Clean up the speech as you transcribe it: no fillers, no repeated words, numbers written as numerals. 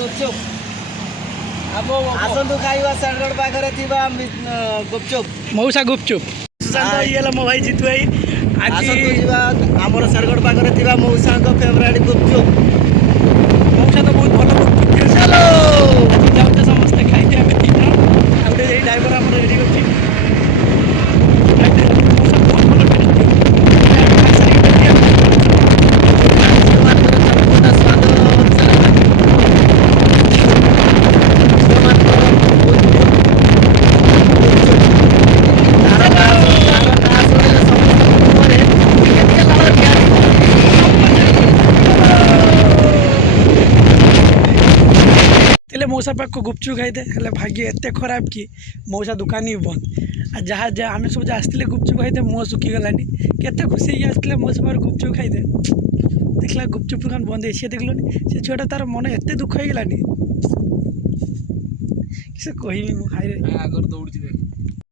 ଗୁପଚୁପ ଆସନ୍ତୁ ଖାଇବା ସାରଗଡ଼ ପାଖରେ ଥିବା ଗୁପଚୁପ ମଉସା ଗୁପଚୁପ ଇଏ ହେଲା ମୋ ଭାଇ ଜିତୁ ଭାଇ ଆସନ୍ତୁ ଯିବା ଆମର ସାରଗଡ଼ ପାଖରେ ଥିବା ମଉସାଙ୍କ ଫେଭରାଇଟ୍ ଗୁପଚୁପ। ମଉସା ତ ବହୁତ ଭଲ ଗୁପଚୁପ ଚାଲୋ ଯାଉଛେ ସମସ୍ତେ ଖାଇକି ଆମେ ତିନି ଜଣ ଆଉ ଗୋଟେ ଏଇ ଡ୍ରାଇଭର ଆମର ରେଡ଼ି କରୁଛି। मौसा पाक को गुपचुप खाई हेल्ले भाग्य एत खराब कि मौसा दुकान ही बंद आ जहाँ जहाँ आम सब आसते गुपचुप खाई मुँह सुखीगलानी केते खुशी आसते मौसा पाक गुपचुप खाई देखला गुपचुप दुकान बंद है देखलनि से छुआटा तार मन एत दुख होगलानी से कह खाई आगर दौड़ी